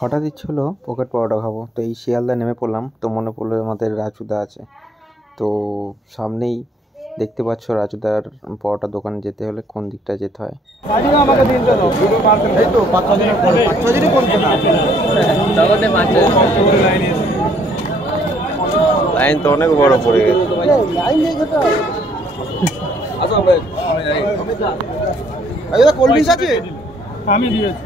হঠাৎ ইচ্ছে হলো পকেট পরোটা খাবো, তো এই শিয়ালদা নেমে পড়লাম। তো মনে পড়লো আমাদের রাজুদা আছে, তো সামনেই দেখতে পাচ্ছ রাজুদার পরোটা দোকানে যেতে হলে কোন দিকটা যেতে হয়। লাইন তো অনেক বড় পড়ে গেছে। কোল্ড ড্রিঙ্কস আছে? আমি দিয়েছি।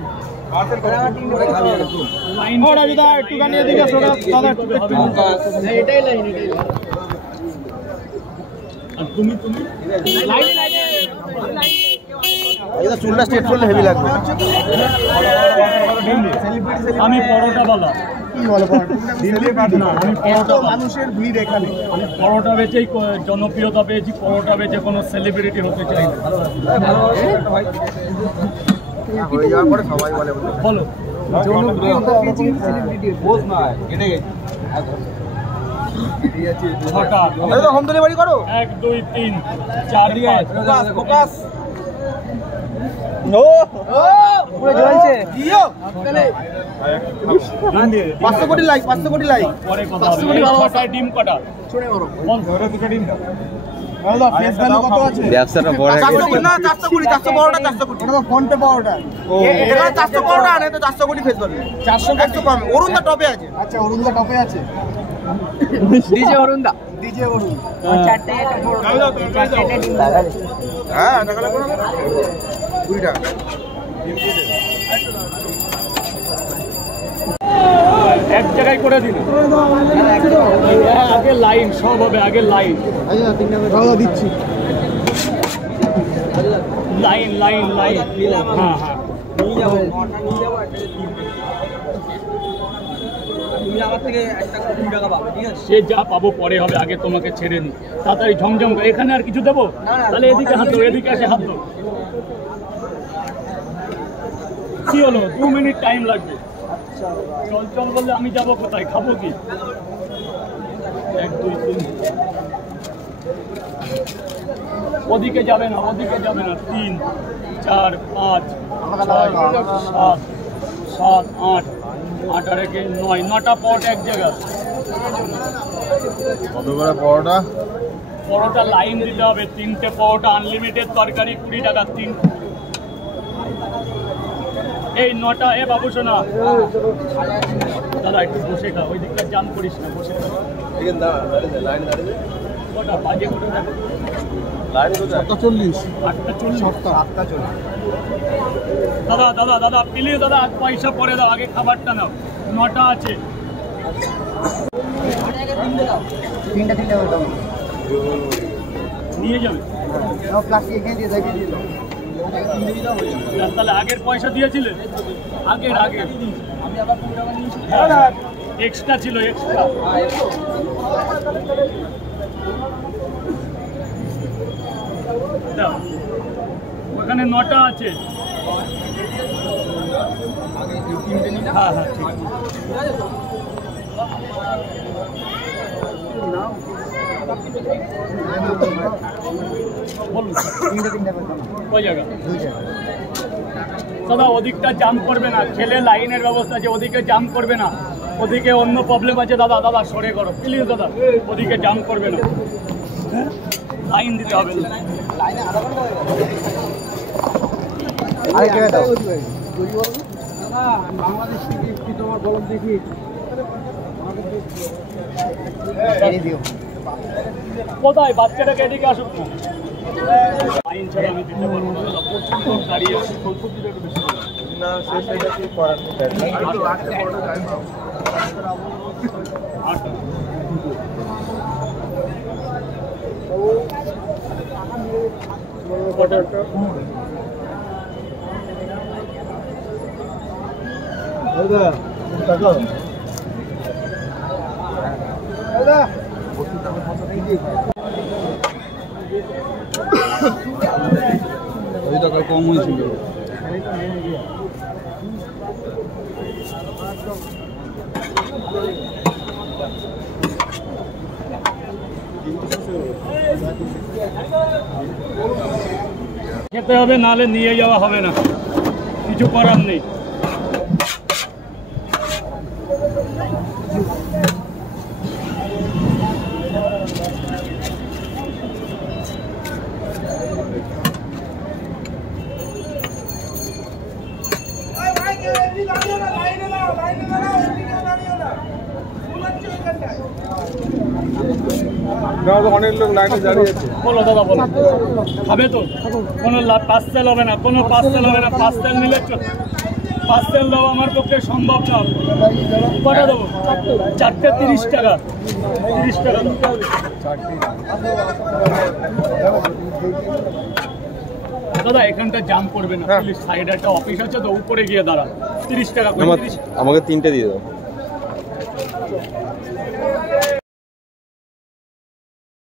চুলটা স্ট্রেট করলে হেভি লাগবে। আমি পরোটা বলা মানুষের ভিড় এখানে। আমি পরোটা বেচেই জনপ্রিয়তা পেয়েছি, পরোটা বেচে কোনো সেলিব্রিটি হতে চাই না। বলো জনপ্রিয়তা পেয়েছি সেলিব্রিটি হোম ডেলিভারি করো। 1 2 3 4 5 ফোকাস নো পুরো জ্বলছে। 500 কোটি লাইক, 500 কোটি লাইক। পরে কথা হবে। ছটায় ডিম কটা? ছড়ে মারো। বল ধরে দুটো ডিম দাও। ফেস ভ্যালু কত আছে? ব্যবসাটা বড় হয়ে গেছে। না 400 কোটি, 400 বড়টা 400 কোটি। এটা তো ফোন পে পাওয়াটা। এটা 400 বড়টা আনে তো 400 কোটি ফেস ভ্যালু। 400 একটু কম। অরুণদা টপে আছে। আচ্ছা অরুণদা টপে আছে। ডিজে অরুণদা। ডিজে অরুণ। চারটে একটা বড় চারটে ডিম হ্যাঁ টাকা লাগবে না 20 টাকা। এক জায়গায় করে দিন। আগে লাইন সব হবে, আগে লাইন দিচ্ছি। Line line line. হ্যাঁ হ্যাঁ নিয়ে যাবো তুমি আমার থেকে একটা 2 টাকা পাবে, ঠিক আছে? সে যা পাবো পরে হবে, আগে তোমাকে ছেড়ে নি। তাড়াতাড়ি ঝমঝম করে। এখানে আর কিছু দেবো? তাহলে এদিকে হাত দাও, এদিকে এসে হাত দাও। কি হলো? 2 মিনিট টাইম লাগবে। চল চল বললে আমি যাবো কোথায়? খাবো কি? 1 2 3 ওদিকে যাবে না, ওদিকে যাবে না। 3 4 5 6 7 7 8 8 আর 1 9 9টা পট এক জায়গায়। কত করে পরোটা? পরোটা লাইন দিতে হবে। 3টে পরোটা, আনলিমিটেড তরকারি 20 টাকা 3। এই 9টা। এ বাবু শোনা দাদা একটু বসে খা, ওই দিকটা জাম করিস না, বসে খা। কটা বাজে? কটা দেখো? 7:40 8:40। দাদা দাদা দাদা প্লিজ দাদা, পয়সা পরে দাও, আগে খাবারটা নাও। 9টা আছে। তিনটা দাও নিয়ে যাবে। প্লাস্টিক এখানে দিয়ে দাও। তাহলে আগের পয়সা দিয়েছিলে? আগের আগের আমি আবার 2 টাকা নিয়েছি। এক্সট্রা ছিল, এক্সট্রা। দাও, ওখানে 9টা আছে। হ্যাঁ হ্যাঁ ঠিক আছে। বলুন ওই জায়গা দাদা, ওদিকটা জাম করবে না। খেলে লাইনের ব্যবস্থা আছে, ওদিকে জাম করবে না। ওদিকে অন্য প্রবলেম আছে দাদা। দাদা সরে করো প্লিজ দাদা, ওদিকে জাম করবে না। লাইন দিতে হবে। বাংলাদেশ থেকে একটি তোমার বলব দেখি। কোথায়? বাচ্চাটাকে এদিকে আসুক না। লাইন ছাড়া আমি দিতে পারবো না দাদা, প্রচুর লোক দাঁড়িয়ে আছে। না সেটা কি করার নেই। কম হয়েছিল। খেতে হবে, নাহলে নিয়ে যাওয়া হবে না, কিছু করার নেই। অনেক লোক লাইনে দাঁড়িয়ে আছে। বলো দাদা, বলো। খাবে তো? কোনো পার্সেল হবে না, কোনো পার্সেল হবে না। পার্সেল নিলে পার্সেল দেওয়া আমার পক্ষে সম্ভব না। কটা দেবো? 4টে 30 টাকা। 30 টাকা দাও। দাদা এখানটা জাম করবে না, প্লিজ। সাইডে একটা অফিস আছে তো, উপরে গিয়ে দাঁড়া। 30 টাকা করে। আমাকে 3টে দিয়ে দাও।